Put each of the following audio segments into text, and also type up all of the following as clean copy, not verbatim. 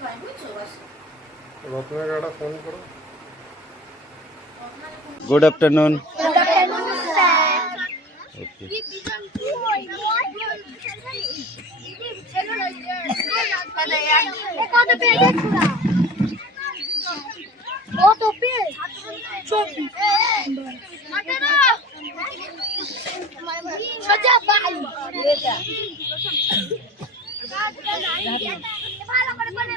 Good afternoon. Good afternoon, sir. Okay. কত page পুরা কত পেজ 24 সজা ভাই এটা ভালো করে করে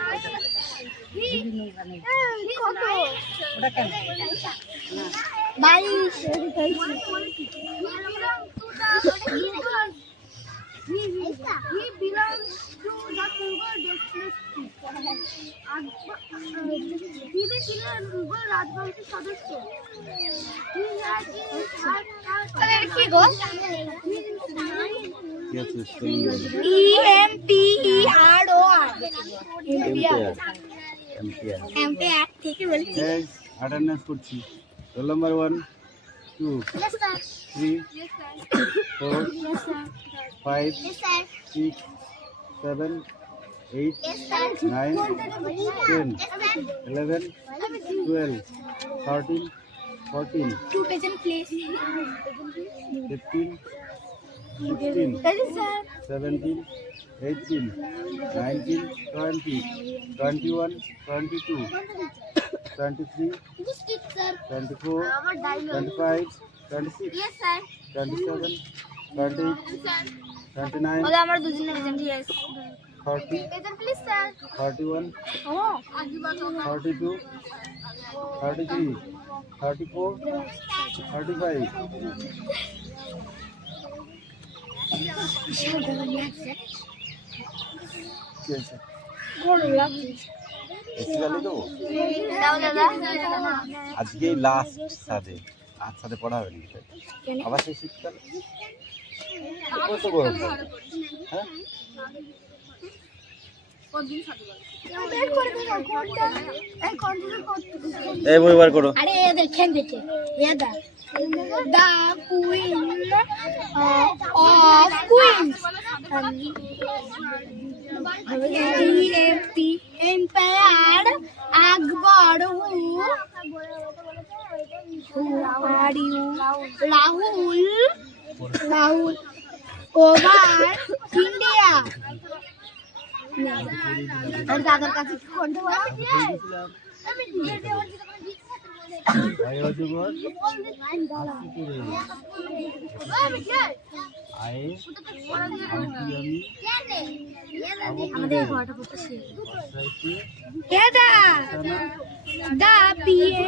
ওটা কেন attendance করছি roll number 1 2 Yes, sir. 3 Yes, sir. 4 Yes, sir. 5 Yes, sir. 6 7 8 Yes, sir. 9 10 11 12 13 14 Two peasant, please. 15 16 Yes, sir. 17 18 19 20 21 22 23 Just it, sir. 24 25 26 Yes, sir. 27 28 29 Ola amar dujine peasant, yes. 30 Peasant, please, sir. 31 Oh. 32 33 34 35 আজকে last সাদে আজ সাদে পড়া হবে নাকি আবার সেই শীতকাল কত গরম পড়ে হ্যাঁ এই বই বার করো আরে দেখেন দেখে এটা the queen of queens empire Akbar ruled over India আর দাদার কাছে কি করতে পারো আমি আমাদের ঘরটা করতে দা পিএ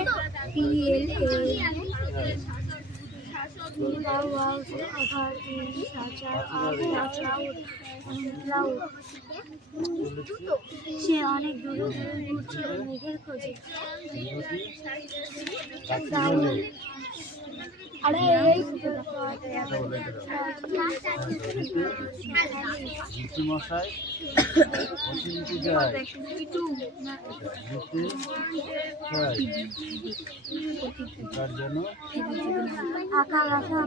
সে অনেক দূরে ঘুরছিল মেঘের খোঁজে আরে এই মশাই তার জন্য আঁকা রাখা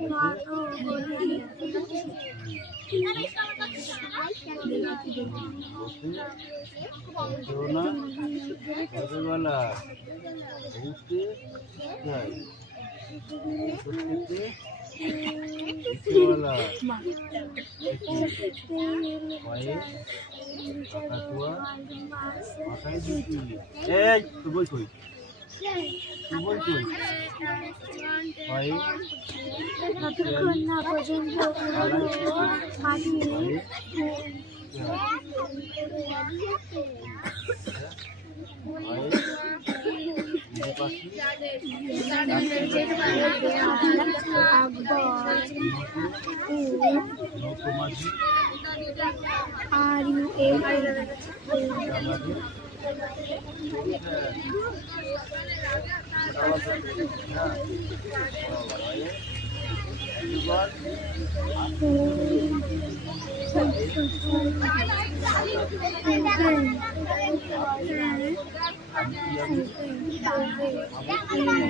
যতক্ষণ না পর্যন্ত আর ইউ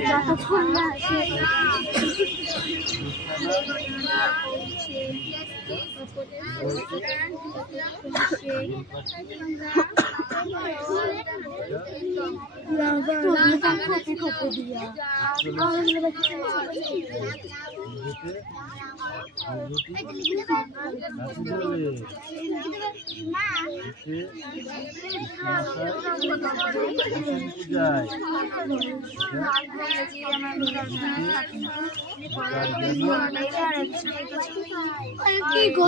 যতক্ষণ না কি গো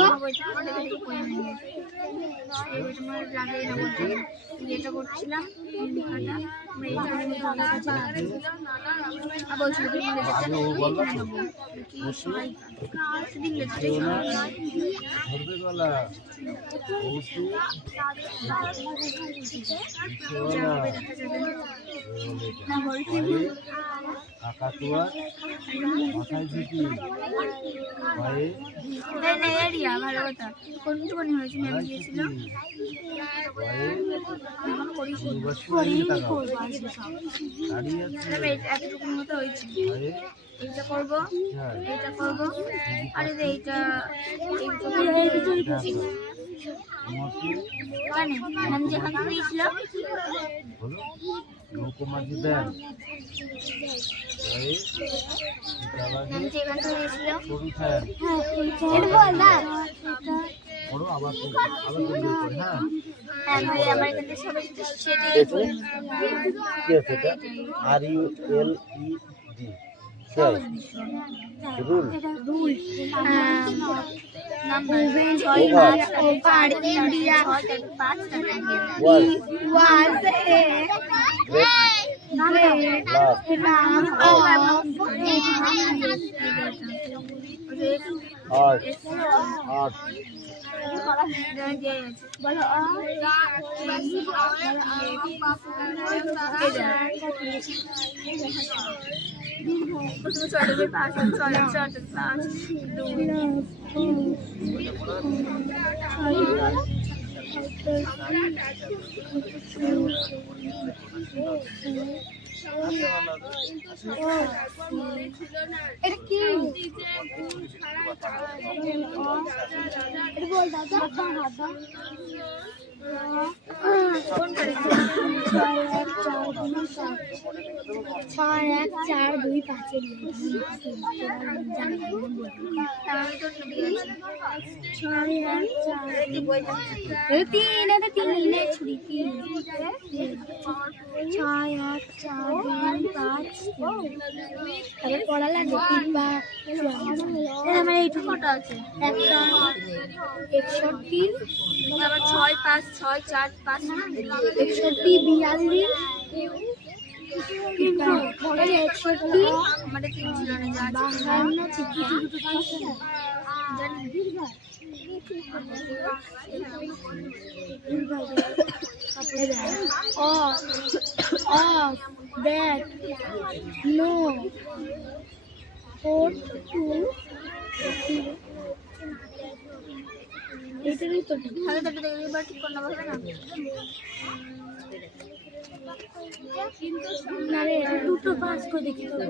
যেটা করছিলাম কাকাতুয়া মাথায় ঝুঁকি ভয়ে ভালো কথা কোনটুকুনি হয়েছে নেমে গিয়েছিল এতটুকুর মতো হয়েছে এইটা করবো এইটা করবো আর এইটা আমি যেখানে দিয়েছিলাম নৌকোমাঝি ব্যাগ যেখানে দিয়েছিলাম সরু ফ্যান বড় আবার হ্যাঁ ভাই আমার এখানে সবাই সেটাই কি আছে এটা RULED rule number 6 over India was আট বলো এটা কি বল দাদা ছয় এক চার দুই পাঁচের তিন ছুরি ছয় এক চার দুই পাঁচ পড়া লাগবে তিন বা আমার এইটুকু কটা আছে একটা 61 আবার 6 5 6 4 5 61 42 আমাদের তিন ছিল না নো 4 2 এটারই তো তাহলে তো এবার ঠিক করতে হবে না না রে দুটো পাস করে দেখি তো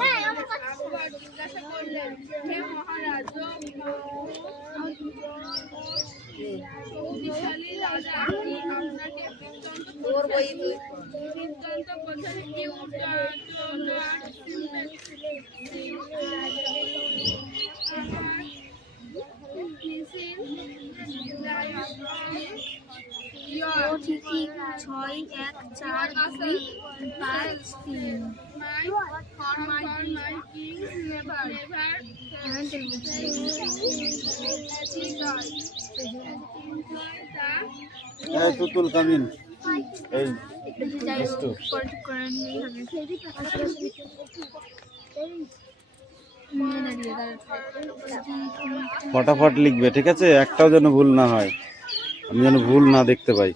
হ্যাঁ আমি জিজ্ঞাসা করলেন হে মহারাজ শক্তিশালী রাজা আপনাকে বৃত্তান্ত কথা কি ঠিকই 6 1 4 2 5 3 তুতুল কামিন এই ফটাফট লিখবে ঠিক আছে একটাও যেন ভুল না হয় আমি যেন ভুল না দেখতে পাই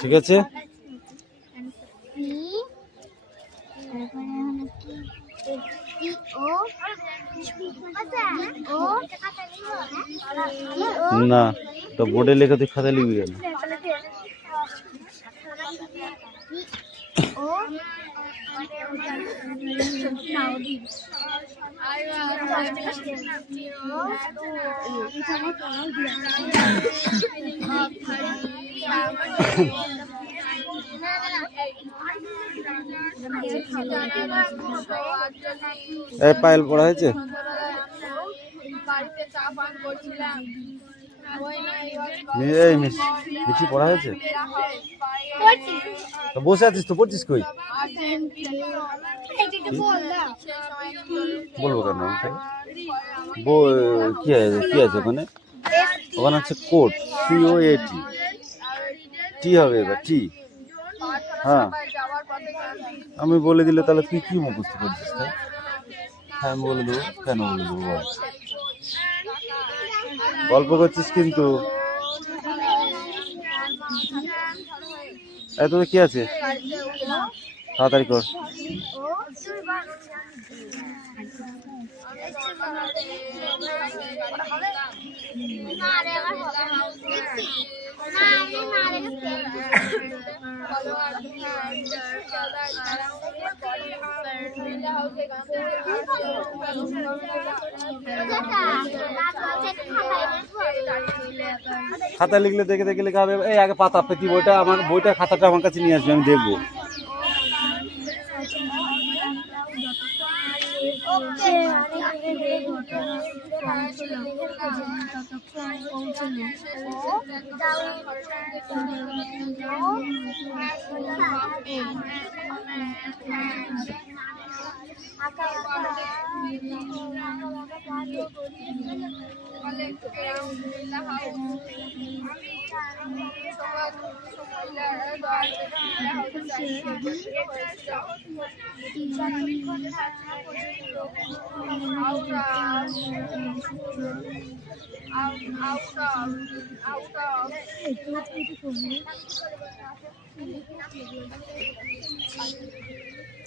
ঠিক আছে না তো বোর্ডে লেখা তুই খাতা লিখবি কেন এই পায়েল পড়া হয়েছে? এই মিষ্টি পড়া হয়েছে? তো বসে আছিস তো, পড়ছিস কই? বলবো কেন? কি আছে ওখানে? ওখানে হচ্ছে কোট, COAT, টি হবে এবার, টি। হ্যাঁ, আমি বলে দিলে তাহলে তুই কি মুখস্থ করছিস? তাই হ্যাঁ, আমি বলে দেবো। কেন বলে দেবো বল? গল্প করছিস কিন্তু। তোদের কি আছে? তাড়াতাড়ি কর। খাতা লিখলে দেখে দেখে লেখা হবে। এই আগে পাতা পেতি বইটা, আমার বইটা খাতাটা আমার কাছে নিয়ে আসবে, আমি দেখবো।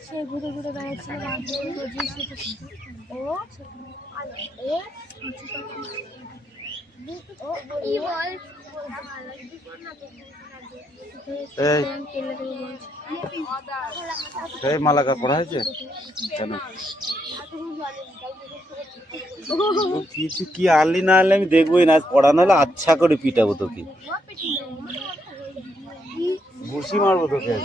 সে ঘুরে ঘুরে বেড়াচ্ছিল। এই মালাকা পড়া হয়েছে কেন? কিছু কি আনলি না আনলে আমি দেখবোই না, পড়ানো হলে আচ্ছা করে পিটাবো তোকে, ঘুষি মারবো তোকে।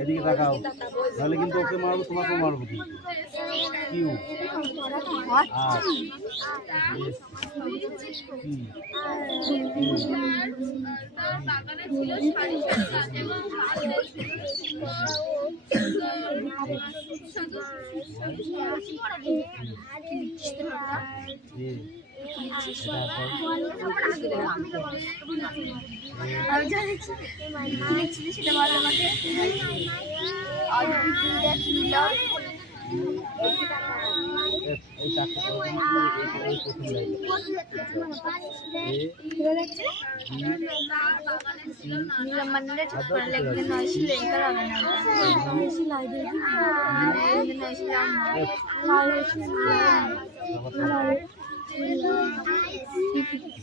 এদিকে তাকাও, তাহলে কিন্তু ওকে মারবো, তোমাকেও মারবো কিন্তু। কিউ সেটা বলো আমাকে।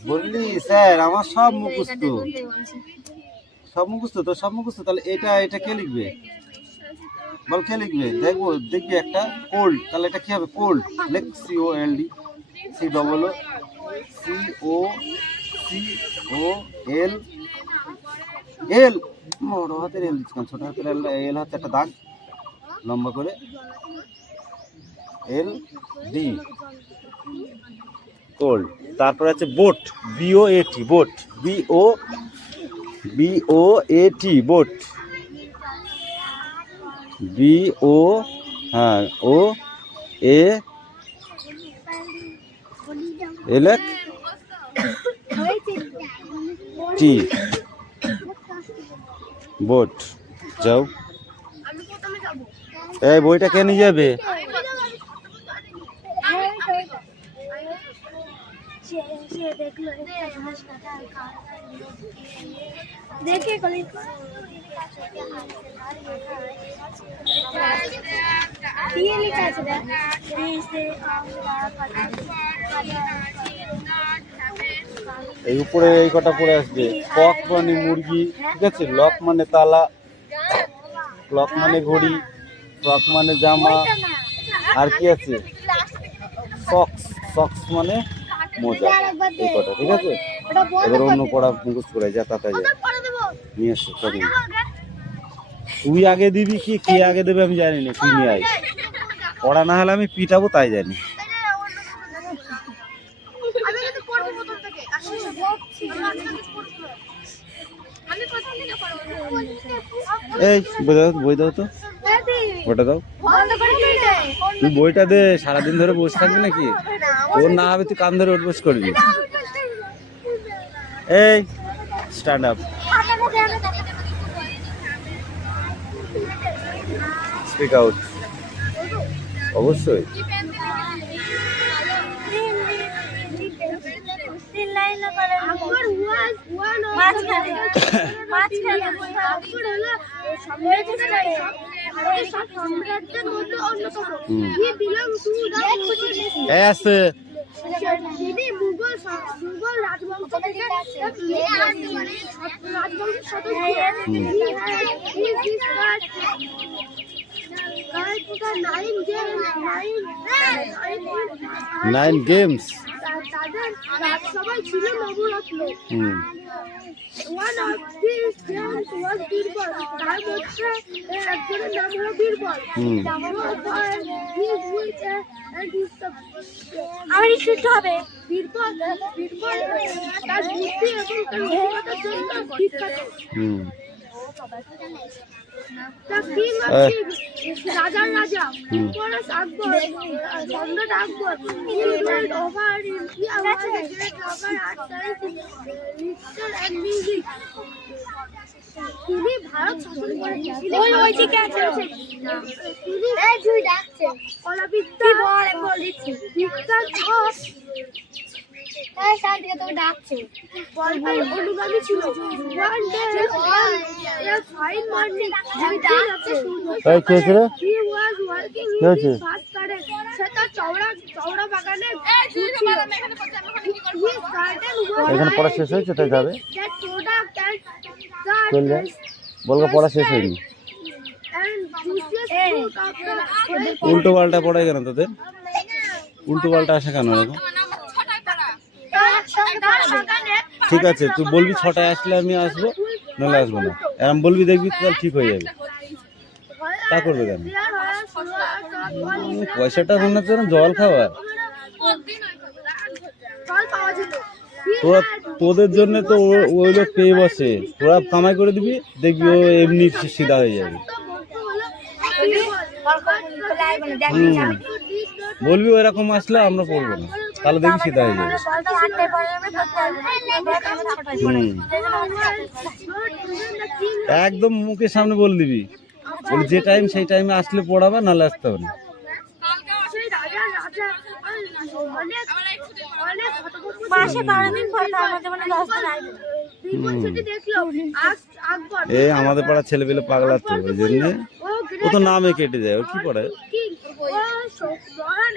বললি স্যার আমার সব মুখস্থ, সব মুখস্থ তো, সব মুখস্থ। তাহলে এটা এটা কে লিখবে বল, কে লিখবে? দেখবো, দেখবি একটা কোল্ড, তাহলে এটা কি হবে? কোল্ড। লেখ COLD, COOL এল, বড় হাতের এল দিচ্ছি, ছোট হাতের এল হচ্ছে একটা দাগ লম্বা করে, LD কোল্ড। তারপর আছে boat, BOAT, boat, BOAT, boat, BO হ্যাঁ OALT, বোট। যাও, এই বইটা কে নিয়ে যাবে? দেখে এই উপরে এই কটা পড়ে আসবে। কক মানে মুরগি, ঠিক আছে। লক মানে তালা, ক্লক মানে ঘড়ি, ফ্রক মানে জামা, আর কি আছে? সক্স, সক্স মানে মোজা। এই কটা, ঠিক আছে। এবার অন্য পড়া মুখস্থ করে যা, তাতে যা নিয়ে এসো সব। তুই আগে দিবি কি কে আগে দেবে আমি জানি না, তুই নিয়ে আয়। পড়া না হলে আমি পিটাবো তাই জানি। এই বই দাও তো, ওটা দাও। তুই বইটা দে, সারাদিন ধরে বসে থাকবি নাকি? তোর না হবে তুই কান ধরে উঠবস করবি। এই স্ট্যান্ড আপ, স্পিক আউট। অবশ্যই আছে। মুঘল রাজবংশ থেকে নাইন গেমস, তাদের রাজসভায় ছিল নবরত্ন। One of these games was Birbal. তার মধ্যে একজনের নাম হলো বীরবল। আমার শুনতে হবে। বীরবল তার বুদ্ধি এবং তার বুদ্ধিমত্তার জন্য বিখ্যাত। রাজার রাজা ইম্পোরাস আকবর, সম্রাট আকবর, তিনি ভারত শাসন করেছিলেন। অনুগামী ছিল। এখানে পড়া শেষ হয়েছে, তাই যাবে। চল যা, বলকা পড়া শেষ হয়নি। উল্টো পাল্টা পড়ায় কেন তোদের? উল্টো পাল্টা আসে কেন এরকম? ঠিক আছে, তুই বলবি 6টায় আসলে আমি আসবো, নাহলে আসবো না, এরকম বলবি, দেখবি তাহলে ঠিক হয়ে যাবে। তা করবে কেন? পয়সাটা মনে হচ্ছে জল খাওয়া। তোরা, তোদের জন্য তো ওই লোক পেয়ে বসে, তোরা কামাই করে দিবি, দেখবি ও এমনি সিধা হয়ে যাবে। বলবি ওইরকম আসলে আমরা পড়বো না, তাহলে দেখবি সিধা হয়ে যাবে। একদম মুখের সামনে বল দিবি, বলি যে টাইম সেই টাইমে আসলে পড়াবে, নাহলে আসতে হবে না। এই আমাদের পাড়ার ছেলে পেলে পাগলা তো, ওই জন্য ও তো নামে কেটে যায়। ও কি পড়ে?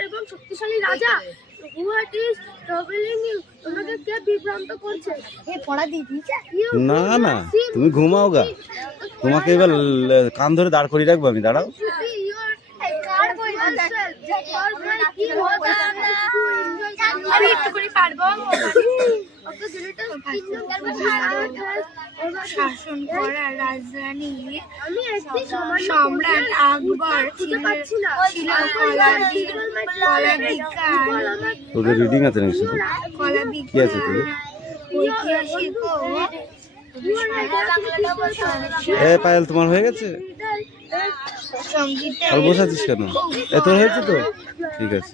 এবং শক্তিশালী রাজা, না না, তুমি ঘুমাও গা, তোমাকে এবার কান ধরে দাঁড় করিয়ে রাখবো আমি, দাঁড়াও। আমি একটু করে পারবো। শাসন করা রাজধানী সম্রাট আকবর ছিল কলাবিজ্ঞান, তোদের রিডিং আছে নাকি? শুধু কি আছে তোদের? ঐতিহাসিক এ পায়েল, তোমার হয়ে গেছে? আর বসাচ্ছিস কেন? এ তোর হয়েছে তো? ঠিক আছে।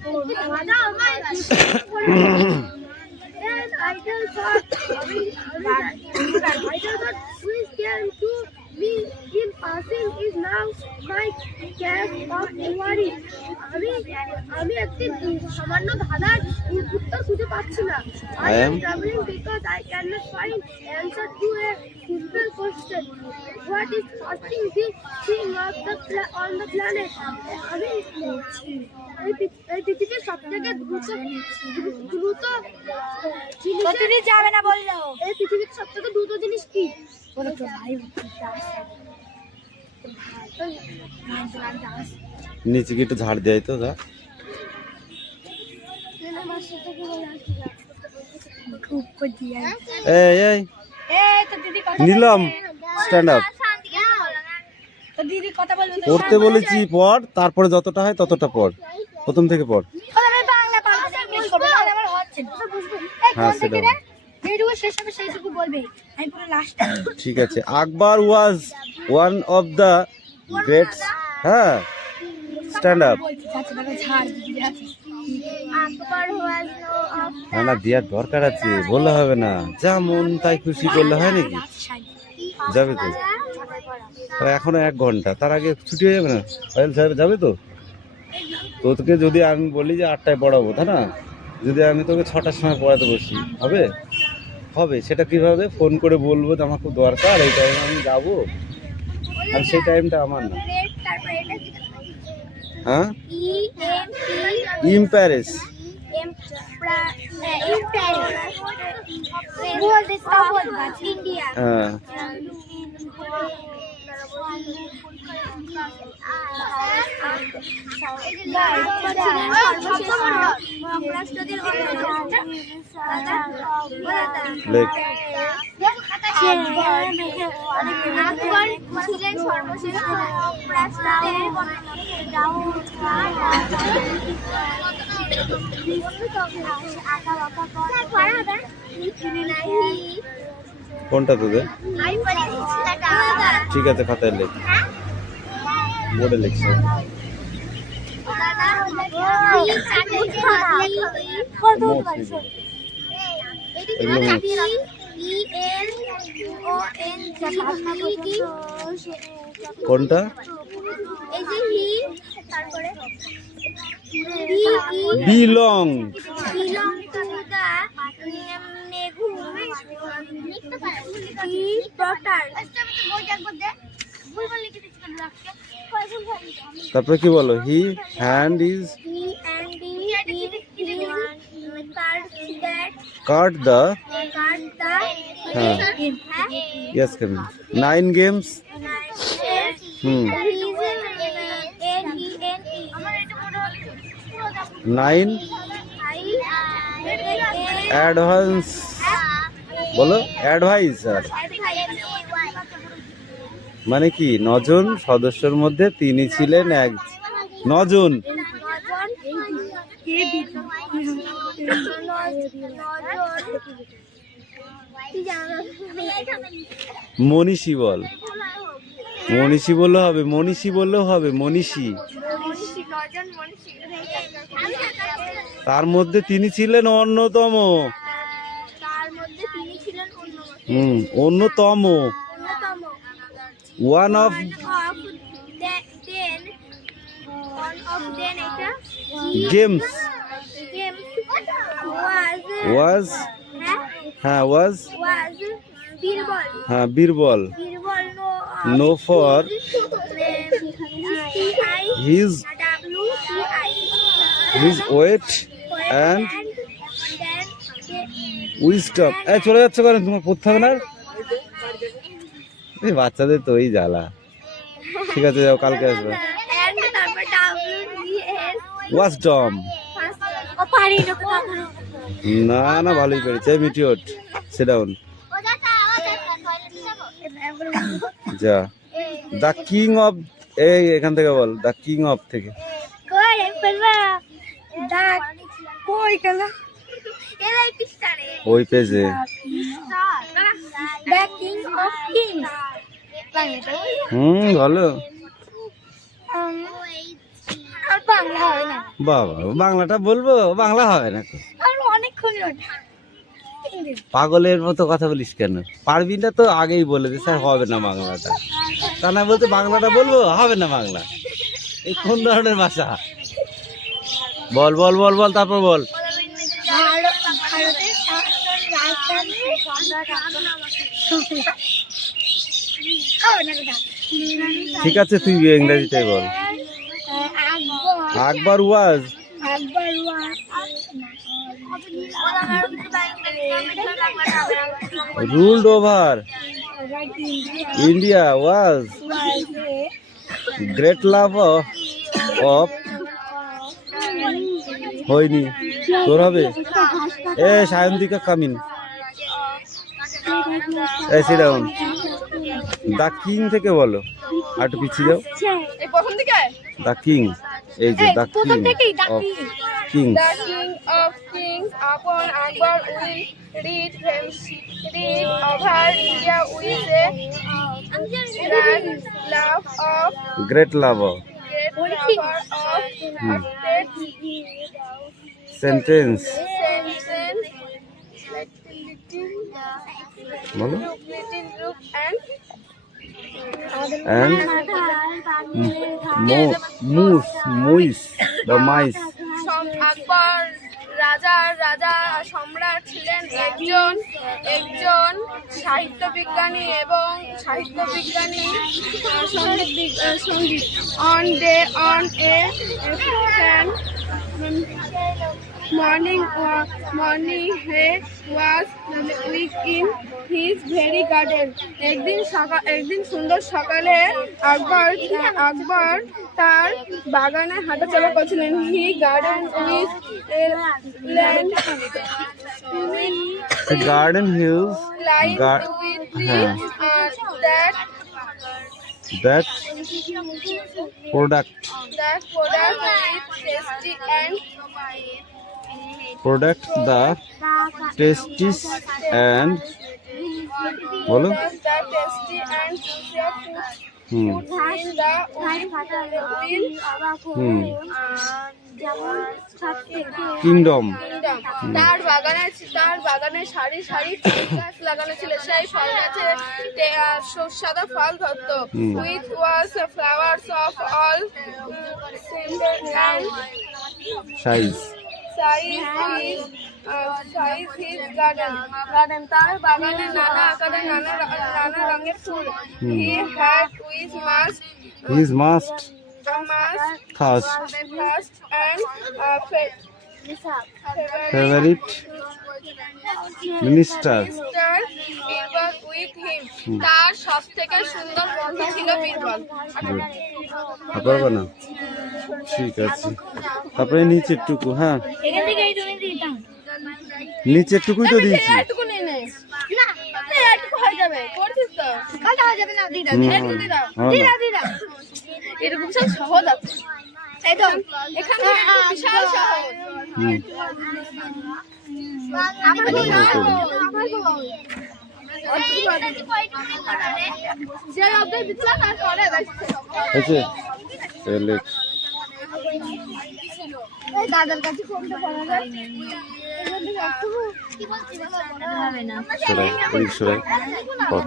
আমি একটি সামান্য ধাঁধার উত্তর খুঁজে পাচ্ছি না। I am traveling because I cannot find answer to a simple question. What is fasting the thing of the on the planet? আমি এই পৃথিবীর সবথেকে দ্রুত জিনিস যাবে না বললো। এই পৃথিবীর সবথেকে দ্রুত জিনিস কি? বলো তো ভাই। নিচে কি একটু ঝাড় দেয় তো? যা নিলাম, স্ট্যান্ড আপ। পড়তে বলেছি পড়, তারপরে যতটা হয় ততটা পড়, প্রথম থেকে পড়। হ্যাঁ সেটা ঠিক আছে। Akbar was one of the great, হ্যাঁ স্ট্যান্ড আপ। না না, দেওয়ার দরকার আছে, বললে হবে না, যা মন তাই খুশি করলে হয় নাকি? যাবে তো, এখনো 1 ঘন্টা, তার আগে ছুটি হয়ে যাবে না? যাবে তো? তোকে যদি আমি বলি যে 8টায় পড়াবো, তাই না? যদি আমি তোকে 6টার সময় পড়াতে বসি, হবে? হবে। সেটা কিভাবে? ফোন করে বলবো যে আমার খুব দরকার, এই টাইমে আমি যাবো, আর সেই টাইমটা আমার না। হ্যাঁ, ইন প্যারিস। হ্যাঁ, কোনটা তোদের? ঠিক আছে, খাতায় লেখ, বোর্ডে লিখছে। কোনটা? বিলং। তারপরে কি বলো? হি হ্যান্ড ইজ কাট দ্য হ্যাঁ ইয়েস কামিং 9 গেমস হুম 9 অ্যাডভান্স বলো অ্যাডভাইজার মানে কি 9 জন সদস্যের মধ্যে তিনি ছিলেন 9 জন মনীষী বল মনীষী বললেও হবে মনীষী বললেও হবে মনীষী তার মধ্যে তিনি ছিলেন অন্যতম অন্যতম ওয়ান অফ গেমস ওয়াজ হ্যাঁ ওয়াজ হ্যাঁ Birbal known for his wit and wisdom চলে যাচ্ছে কেন তোমার পড়তে হবে না এই বাচ্চাদের তো ওই জ্বালা ঠিক আছে যাও কালকে আসবে ওয়াজডম না না ভালোই পেরেছে মিটিওট সিট ডাউন যা দ্য কিং অফ এই এখান থেকে বল দ্য কিং অফ থেকে ওই পেজে ভালো বাবা বাংলাটা বলবো বাংলা হবে না পাগলের মতো কথা বলিস কেন পারবি না তো আগেই বলে দিস স্যার হবে না বাংলাটা তা না বলতে বাংলাটা বলবো হবে না বাংলা এই কোন ধরনের ভাষা বল বল বল বল তারপর বল ঠিক আছে তুই ইংরেজিটাই বল আকবর ওয়াজ ruled over India was great lover of হয়নি তোর হবে এ সায়ন্তিকা কামিন এই সিট ডাউন দ্য কিং থেকে বলো আর একটু পিছিয়ে যাও দ্য কিং এই যে the king of kings The king of kings upon Akbar will read over India with a great love of sentence বলো and moose the mice আকবর রাজা সম্রাট ছিলেন একজন সাহিত্য বিজ্ঞানী এবং সঙ্গীত on a morning he was weak in his very garden একদিন সুন্দর সকালে আকবর তার বাগানে হাঁটাচলা করছিলেন he garden with the garden hills that product the tasties and বলো কিংডম তার বাগানে সারি সারি গাছ লাগানো ছিল সেই ফল গাছে সুস্বাদু ফল ধরতো with was flowers of all size his garden তার বাগানে নানা আকারের নানা রঙের ফুল he had must thirst and favourite minister. Birbal with him, তার সব থেকে সুন্দর বন্ধু ছিল বীরবল। পারবে না, ঠিক আছে। তারপরে নিচের টুকু, হ্যাঁ এখান থেকে এই তুমি দিতাম নিচের টুকুই তো দিয়েছি। এটুকু নিয়ে নে না, এটুকু হয়ে যাবে, করছিস তো কাটা হয়ে যাবে না, দিদা এটুকু দিদা দিদা দিদা এরকম সব সহজ আছে, এই তো এখান থেকে একটু বিশাল সহজ। আমার যে অধ্যায় বিতলা তারপরে হয়েছে তাহলে দাদার কাছে ফোনটা করা যায় হবে না সরাই ওই সরাই পর।